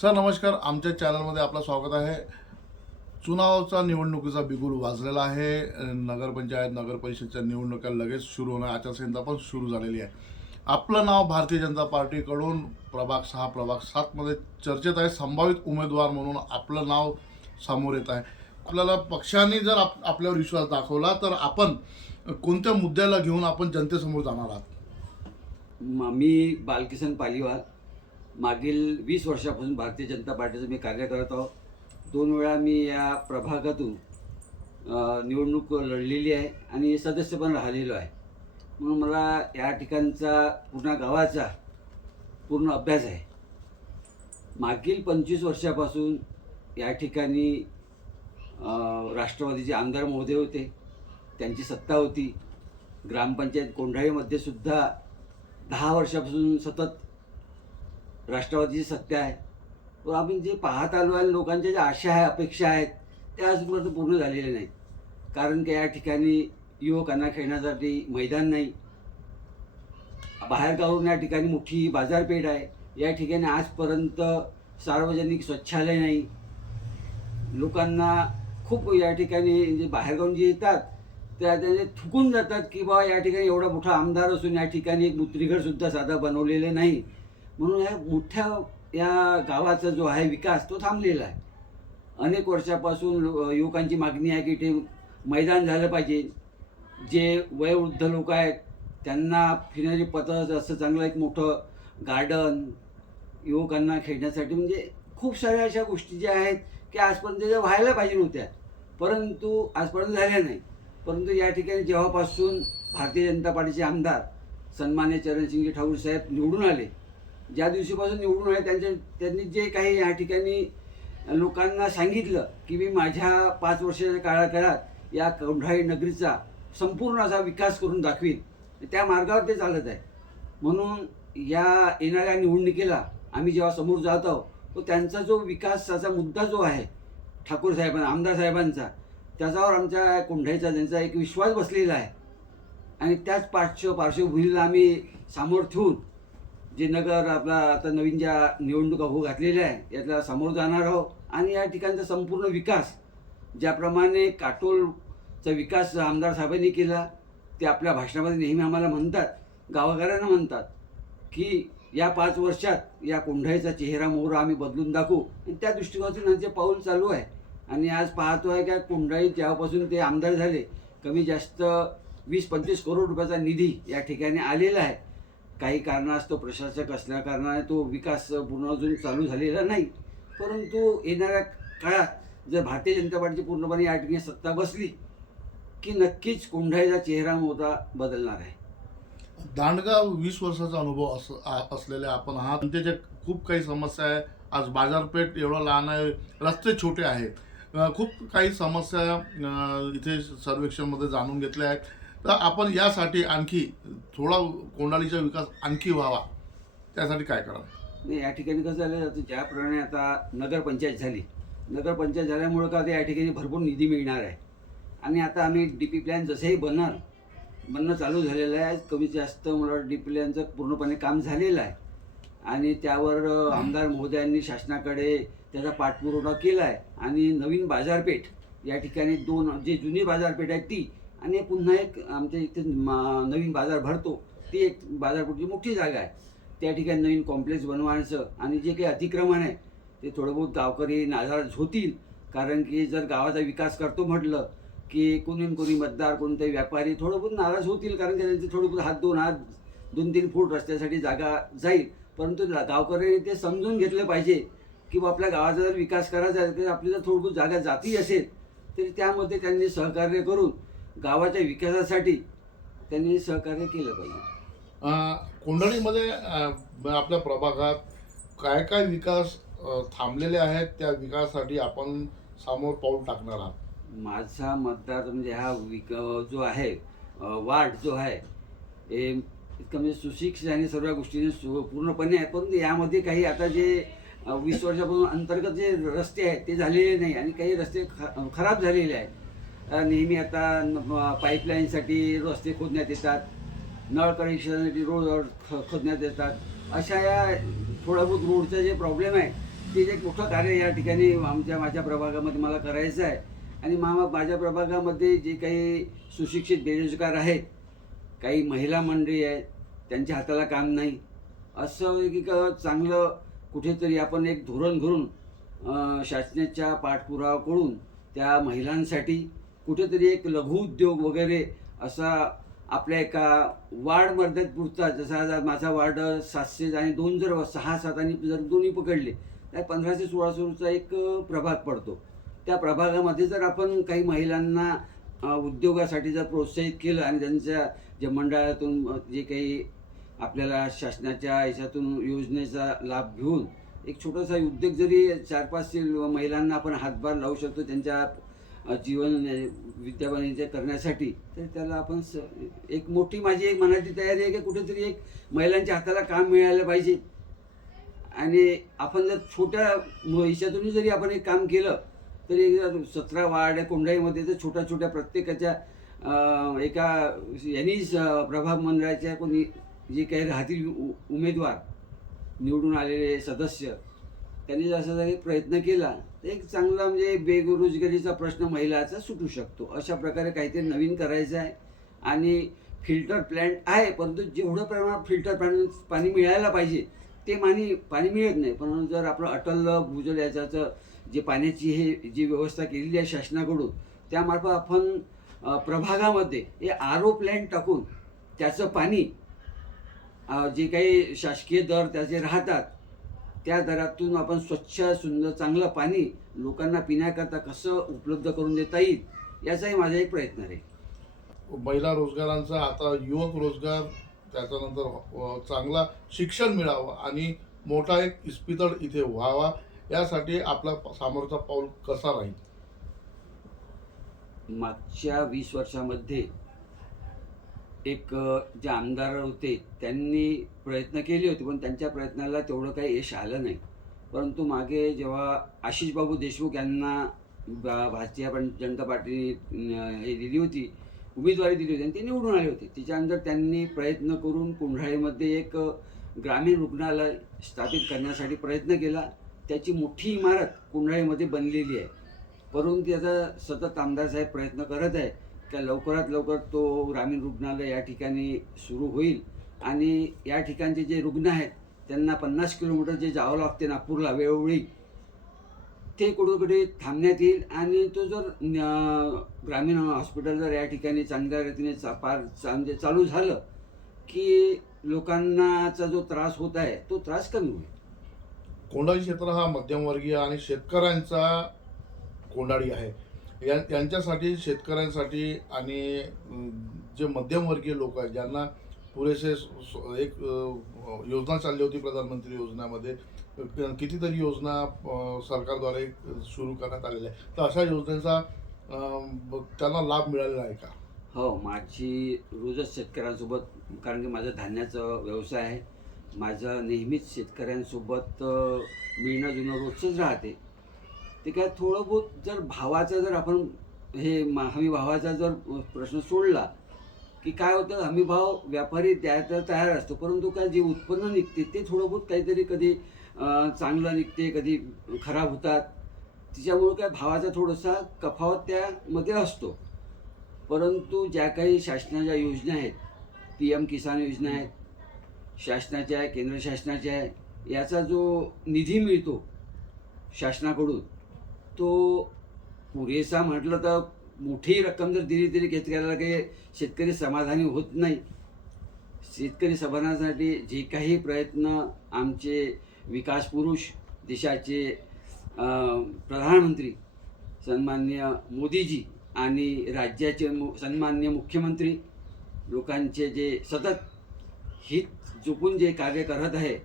Sir नमस्कार. आमच्या चॅनलमध्ये आपलं स्वागत आहे. चुनावचा निवडणुकीचा बिगुल वाजलेला आहे. नगरपंचायत नगर परिषदच्या निवडणुका लगेच सुरू होणार. आचारसंहिता पण सुरू झालेली आहे. आपलं नाव भारतीय जनता पार्टीकडून प्रभाग सहा प्रभाग सातमध्ये चर्चेत आहे. संभावित उमेदवार म्हणून आपलं नाव समोर येत आहे. आपल्याला पक्षाने जर आप आपल्यावर विश्वास दाखवला तर आपण कोणत्या मुद्द्याला घेऊन आपण जनतेसमोर जाणार आहात? मी बालकिशन पालिवाल. मागील वीस वर्षापासून भारतीय जनता पार्टीचं मी कार्य करत आहोत. दोन वेळा मी या प्रभागातून निवडणूक लढलेली आहे आणि सदस्य पण राहिलेलो आहे. म्हणून मला या ठिकाणचा पूर्ण गावाचा पूर्ण अभ्यास आहे. मागील पंचवीस वर्षापासून या ठिकाणी राष्ट्रवादीचे आमदार महोदय होते त्यांची सत्ता होती. ग्रामपंचायत कोंढाळीमध्ये सुद्धा दहा वर्षापासून सतत राष्ट्रवादीची सत्ता आहे. व आपण जे पाहत आलो आहे लोकांच्या ज्या आशा आहे अपेक्षा आहेत त्या अजूनपर्यंत पूर्ण झालेल्या नाहीत. कारण की या ठिकाणी युवकांना खेळण्यासाठी मैदान नाही. बाहेरगावून या ठिकाणी मोठी बाजारपेठ आहे. या ठिकाणी आजपर्यंत सार्वजनिक स्वच्छालय नाही. लोकांना खूप या ठिकाणी जे बाहेरगावून जे येतात त्या त्याने थुकून जातात की बा या ठिकाणी एवढा मोठा आमदार असून या ठिकाणी एक मुत्रीघरसुद्धा साधा बनवलेले नाही. म्हणून या मोठ्या या गावाचा जो आहे विकास तो थांबलेला आहे. अनेक वर्षापासून युवकांची मागणी आहे की ते मैदान झालं पाहिजे. जे वयोवृद्ध लोक आहेत त्यांना फिरणारी पथक असं चांगलं एक मोठं गार्डन युवकांना खेळण्यासाठी म्हणजे खूप साऱ्या अशा गोष्टी ज्या आहेत की आजपर्यंत ज्या व्हायला पाहिजे नव्हत्या परंतु आजपर्यंत झाल्या नाही. परंतु या ठिकाणी जेव्हापासून भारतीय जनता पार्टीचे आमदार सन्मान्य चरणसिंगजी ठाकूर साहेब निवडून आले ज्या दिवशीपासून निवडून आहे त्यांच्या त्यांनी जे काही या ठिकाणी लोकांना सांगितलं की मी माझ्या पाच वर्षाच्या काळाकाळात या कौंढाळी नगरीचा संपूर्ण असा विकास करून दाखवीन. त्या मार्गावर ते चालत आहे. म्हणून या येणाऱ्या निवडणुकीला आम्ही जेव्हा समोर जात आहोत तो त्यांचा जो विकासाचा मुद्दा जो आहे ठाकूर साहेबांना आमदार साहेबांचा त्याच्यावर आमच्या कोंढाईचा त्यांचा एक विश्वास बसलेला आहे. आणि त्याच पार्श्व पार्श्वभूमीला आम्ही सामोर ठेवून जे नगर आपला आता नवीन ज्या निवडणुका होऊ घातलेल्या आहे यातला समोर जाणार आहोत. आणि या ठिकाणचा संपूर्ण विकास ज्याप्रमाणे काटोलचा विकास आमदार साहेबांनी केला ते आपल्या भाषणामध्ये नेहमी आम्हाला म्हणतात गावागाऱ्यांना म्हणतात की या पाच वर्षात या कोंढाईचा चेहरा मोहरा आम्ही बदलून दाखवू. आणि त्या दृष्टिकोनातून त्यांचे पाऊल चालू आहे. आणि आज पाहतो आहे का कोंढाई जेव्हापासून ते आमदार झाले. कमी जास्त वीस पंचवीस करोड रुपयाचा निधी या ठिकाणी आलेला आहे. काही कारणास्तव प्रशासक असल्या कारणाने तो विकास पूर्ण अजून चालू झालेला नाही. परंतु येणाऱ्या काळात जर भारतीय जनता पार्टीची पूर्णपणे या ठिकाणी सत्ता बसली की नक्कीच कोंढाईचा चेहरा मोठा बदलणार आहे. दांडगा वीस वर्षाचा अनुभव अस असलेले आपण आहात. त्याच्या खूप काही समस्या आहे. आज बाजारपेठ एवढं लहान आहे. रस्ते छोटे आहेत. खूप काही समस्या इथे सर्वेक्षणमध्ये जाणून घेतल्या आहेत. तर आपण यासाठी आणखी थोडा कोंडाळीचा विकास आणखी व्हावा. त्यासाठी काय करावं? नाही या ठिकाणी कसं झालं जातं ज्याप्रमाणे आता नगरपंचायत झाली नगरपंचायत झाल्यामुळं का आता या ठिकाणी भरपूर निधी मिळणार आहे. आणि आता आम्ही डी पी प्लॅन जसंही बनणार बनणं चालू झालेलं आहे. कमी जास्त मला डी पी प्लॅनचं पूर्णपणे काम झालेलं आहे. आणि त्यावर आमदार महोदयांनी शासनाकडे त्याचा पाठपुरवठा केला आहे आणि नवीन बाजारपेठ या ठिकाणी दोन जे जुनी बाजारपेठ आहे ती आणि पुन्हा एक आमच्या इथे मा- नवीन बाजार भरतो. ती एक बाजारपेठची मोठी जागा आहे. त्या ठिकाणी नवीन कॉम्प्लेक्स बनवायचं आणि जे काही अतिक्रमण आहे ते थोडं बहुत गावकरी नाराज होतील. कारण की जर गावाचा विकास करतो म्हटलं की कोणी कोणी मतदार कोणते व्यापारी थोडं बहुत नाराज होतील. कारण की त्यांचे थोडं बहुत हात दोन हात दोन तीन फूट रस्त्यासाठी जागा जाईल. परंतु गावकऱ्यांनी ते समजून घेतलं पाहिजे की बा आपल्या गावाचा जर विकास करायचा तर आपली जर थोडी बहुत जागा जाती असेल तरी त्यामध्ये त्यांनी सहकार्य करून गावाच्या विकासासाठी त्यांनी सहकार्य केलं पाहिजे. अं, आपल्या प्रभागात काय काय विकास थांबलेले आहेत त्या विकासासाठी आपण समोर पाऊल टाकणार आहात? माझा मतदार म्हणजे हा विक जो आहे वार्ड जो आहे हे इतकं म्हणजे सुशिक्षित आणि सर्व गोष्टीने सु पूर्णपणे आहे. परंतु यामध्ये काही आता जे वीस वर्षापासून अंतर्गत जे रस्ते आहेत ते झालेले नाही आणि काही रस्ते ख खराब झालेले आहेत. नेहमी आता पाईपलाईनसाठी रस्ते खोदण्यात येतात. नळ कनेक्शनसाठी रोड ख खोदण्यात येतात. अशा या थोडा बहुत रोडचा जे प्रॉब्लेम आहे ते एक मोठं कार्य या ठिकाणी आमच्या माझ्या प्रभागामध्ये मला करायचं आहे. आणि मामा माझ्या प्रभागामध्ये जे काही सुशिक्षित बेरोजगार आहेत काही महिला मंडळी आहेत त्यांच्या हाताला काम नाही. असं एक चांगलं कुठेतरी आपण एक धोरण घरून शासनाच्या पाठपुरावा करून त्या महिलांसाठी कुठेतरी एक लघुउद्योग वगैरे असा आपल्या एका वार्ड मर्यादेत पुरता जसा आज माझा वार्ड सातशे आणि दोन जर सहा सात आणि जर दोन्ही पकडले तर पंधराशे सोळाशेचा एक प्रभाग पडतो. त्या प्रभागामध्ये जर आपण काही महिलांना उद्योगासाठी जर प्रोत्साहित केलं आणि त्यांच्या जे मंडळातून जे काही आपल्याला शासनाच्या याच्यातून योजनेचा लाभ घेऊन एक छोटासा उद्योग जरी चार पाच महिलांना आपण हातभार लावू शकतो त्यांच्या जीवन अ, करण्यासाठी तर त्याला आपण स एक मोठी माझी एक मनाची तयारी आहे की कुठेतरी एक महिलांच्या हाताला काम मिळालं पाहिजे. आणि आपण जर छोट्या हिशातून जरी आपण एक काम केलं तरी सतरा वार्ड कोंढाईमध्ये तर छोट्या छोट्या प्रत्येकाच्या एका यांनी प्रभाग मंडळाच्या कोणी जे काही राहतील उ- उमेदवार निवडून आलेले सदस्य त्यांनी जर असा प्रयत्न केला तर एक चांगला म्हणजे बेरोजगारीचा प्रश्न महिलाचा सुटू शकतो. अशा प्रकारे काहीतरी नवीन करायचं आहे. आणि फिल्टर प्लॅन्ट आहे परंतु जेवढं प्रमाणात फिल्टर प्लॅन्ट पाणी मिळायला पाहिजे ते पाणी पाणी मिळत नाही. पण जर आपलं अटल भूजल याच्याचं जे पाण्याची हे जी व्यवस्था केलेली आहे शासनाकडून त्यामार्फत आपण प्रभागामध्ये हे आर ओ प्लॅन्ट टाकून त्याचं पाणी जे काही शासकीय दर त्याचे राहतात त्या दरातून आपण स्वच्छ सुंदर चांगलं पाणी लोकांना पिण्याकरता कसं उपलब्ध करून देता येईल याचाही माझा एक प्रयत्न आहे. महिला रोजगारांचा आता युवक रोजगार त्याच्यानंतर चांगला शिक्षण मिळावं आणि मोठा एक इस्पितळ इथे व्हावा यासाठी आपला सामोरचा पाऊल कसा राहील? मागच्या वीस वर्षामध्ये एक जे आमदार होते त्यांनी प्रयत्न केले होते पण त्यांच्या प्रयत्नाला तेवढं काही यश आलं नाही. परंतु मागे जेव्हा आशिषबाबू देशमुख यांना भा- भारतीय जनता पार्टीने हे दिली होती उमेदवारी दिली होती आणि ते निवडून आले होते. त्याच्यानंतर त्यांनी प्रयत्न करून कुंढाळीमध्ये एक ग्रामीण रुग्णालय स्थापित करण्यासाठी प्रयत्न केला. त्याची मोठी इमारत कुंढाळीमध्ये बनलेली आहे. परंतु त्याचा सतत आमदार साहेब प्रयत्न करत आहे त्या लवकरात लवकर तो ग्रामीण रुग्णालय या ठिकाणी सुरू होईल. आणि या ठिकाणचे जे रुग्ण आहेत त्यांना पन्नास किलोमीटर जे जावं लागते नागपूरला वेळोवेळी ते कुठे थांबण्यात येईल. आणि तो जर न- ग्रामीण हॉस्पिटल जर या ठिकाणी चांगल्या रीतीने चा पार म्हणजे चालू झालं की लोकांनाचा जो त्रास होत आहे तो त्रास कमी होईल. कोंडाळी क्षेत्र हा मध्यमवर्गीय आणि शेतकऱ्यांचा कोंडाळी आहे. या यांच्यासाठी शेतकऱ्यांसाठी आणि जे मध्यमवर्गीय लोक आहेत ज्यांना पुरेसे एक योजना चालली होती प्रधानमंत्री योजनेमध्ये कितीतरी योजना सरकारद्वारे सुरू करण्यात आलेल्या आहे तर अशा योजनेचा त्यांना लाभ मिळालेला आहे का? हो माझी रोजच शेतकऱ्यांसोबत कारण की माझा धान्याचा व्यवसाय आहे. माझं नेहमीच शेतकऱ्यांसोबत मिळणं जुनं रोजचंच राहते. ते काय थोडं बहुत जर भावाचा जर आपण हे हमी भावाचा जर प्रश्न सोडला की काय होतं हमी भाव व्यापारी द्यायला तयार असतो परंतु काय जे उत्पन्न निघते ते थोडं बहुत काहीतरी कधी चांगलं निघते कधी खराब होतात. तिच्यामुळं काय भावाचा थोडासा कफावत त्यामध्ये असतो. परंतु ज्या काही शासनाच्या योजना आहेत पी एम किसान योजना आहेत शासनाच्या आहे केंद्र शासनाच्या आहे याचा जो निधी मिळतो शासनाकडून तो पुरेसा म्हटलं तर मोठी रक्कम जर दिली तरी शेतकऱ्याला काही शेतकरी समाधानी होत नाही. शेतकरी समाधानासाठी जे काही प्रयत्न आमचे विकास पुरुष देशाचे प्रधानमंत्री सन्मान्य मोदीजी आणि राज्याचे मु सन्मान्य मुख्यमंत्री लोकांचे जे सतत हित चुकून जे कार्य करत आहे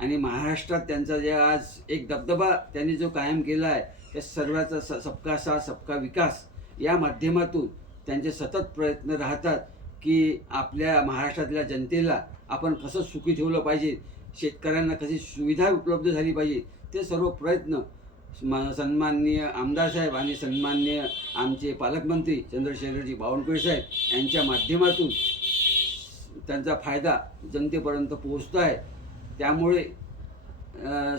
आणि महाराष्ट्रात त्यांचा जे आज एक दबदबा त्यांनी जो कायम केला आहे त्या सर्वाचा स सबका साथ सबका विकास या माध्यमातून त्यांचे सतत प्रयत्न राहतात की आपल्या महाराष्ट्रातल्या जनतेला आपण कसं सुखी ठेवलं पाहिजे शेतकऱ्यांना कशी सुविधा उपलब्ध झाली पाहिजे ते सर्व प्रयत्न म- सन्माननीय आमदार साहेब आणि सन्माननीय आमचे पालकमंत्री चंद्रशेखरजी बावनकुळे साहेब यांच्या माध्यमातून त्यांचा फायदा जनतेपर्यंत पोहोचतो आहे त्यामुळे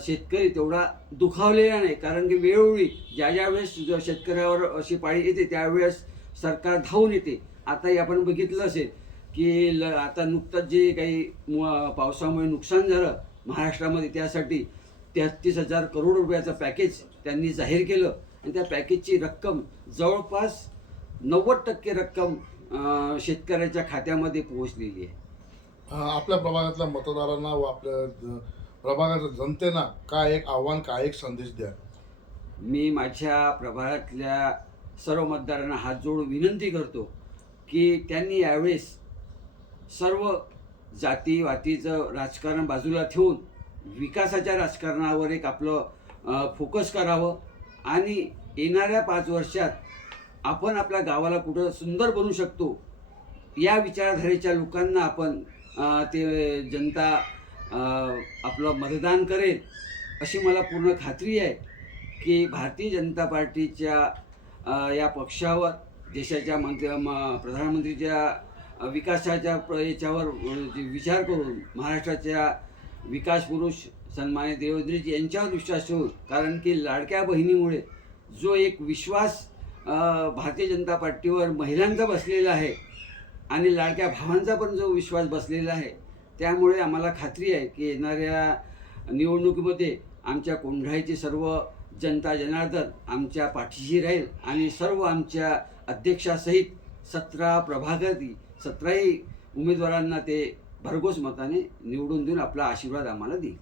शेतकरी तेवढा दुखावलेला नाही. कारण की वेळोवेळी ज्या ज्या वेळेस शेतकऱ्यावर अशी पाळी येते त्यावेळेस सरकार धावून येते. आताही आपण बघितलं असेल की ल आता नुकतंच जे काही मु- पावसामुळे नुकसान झालं महाराष्ट्रामध्ये त्यासाठी तेहतीस हजार करोड रुपयाचं पॅकेज त्यांनी जाहीर केलं. आणि त्या पॅकेजची रक्कम जवळपास नव्वद टक्के रक्कम शेतकऱ्याच्या खात्यामध्ये पोहोचलेली आहे. आपल्या प्रभागातल्या मतदारांना व आपल्या प्रभागाच्या जनतेना काय एक आव्हान काय एक संदेश द्या. मी माझ्या प्रभागातल्या सर्व मतदारांना हात जोडून विनंती करतो की त्यांनी यावेळेस सर्व जाती वातीचं राजकारण बाजूला ठेवून विकासाच्या राजकारणावर एक आपलं फोकस करावं आणि येणाऱ्या पाच वर्षात आपण आपल्या गावाला कुठं सुंदर बनवू शकतो या विचारधारेच्या लोकांना आपण ते जनता आपलं मतदान करेल अशी मला पूर्ण खात्री आहे की भारतीय जनता पार्टीच्या या पक्षावर देशाच्या मंत्री म- प्रधानमंत्रीच्या विकासाच्या याच्यावर जे विचार करून महाराष्ट्राच्या विकास पुरुष सन्मान्य देवेंद्रजी यांच्यावर विश्वास ठेवून कारण की लाडक्या बहिणीमुळे जो एक विश्वास भारतीय जनता पार्टीवर महिलांचा बसलेला आहे आणि लाडक्या भावांचा पण जो विश्वास बसलेला आहे त्यामुळे आम्हाला खात्री आहे की येणाऱ्या निवडणुकीमध्ये आमच्या कोंढाईची सर्व जनता जनार्दन आमच्या पाठीशी राहील आणि सर्व आमच्या अध्यक्षासहित सतरा प्रभागातील सतराही उमेदवारांना ते भरघोस मताने निवडून देऊन आपला आशीर्वाद आम्हाला देईल.